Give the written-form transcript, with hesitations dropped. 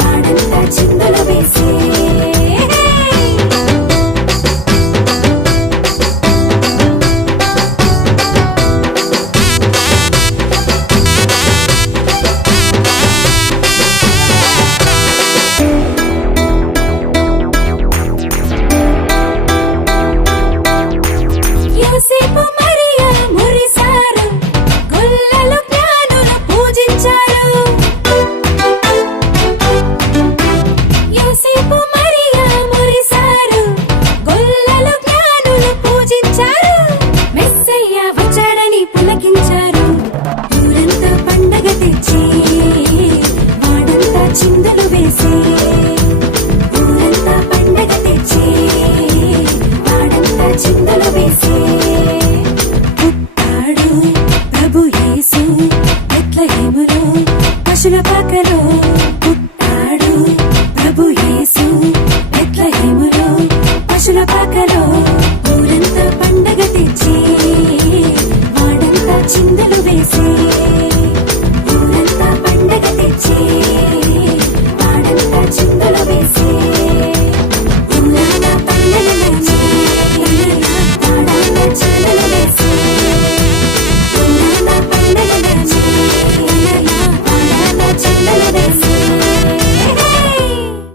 వాడంతా చిందులు వేసే యోసేపు మరియా మురిసారు, గొల్లలు జ్ఞానులు పూజించారు. యోసేపు మరియా మురిసారు, గొల్లలు జ్ఞానులు పూజించారు. మెస్సయ్య వచ్చాడని పులకించారు. ఊరంతా పండగ తెచ్చి వాడంతా చిందులు వేసి ఊరంతా పండగ తెచ్చి వాడంతా చిందులు వేసి పుట్టాడు ప్రభు యేసు బెత్లెహేములో పశుల పాకలో. పుట్టాడు ప్రభు యేసు బెత్లెహేములో పశుల పాకలో. ఊరంతా పండగ తెచ్చి వాడంతా చిందులు వేసి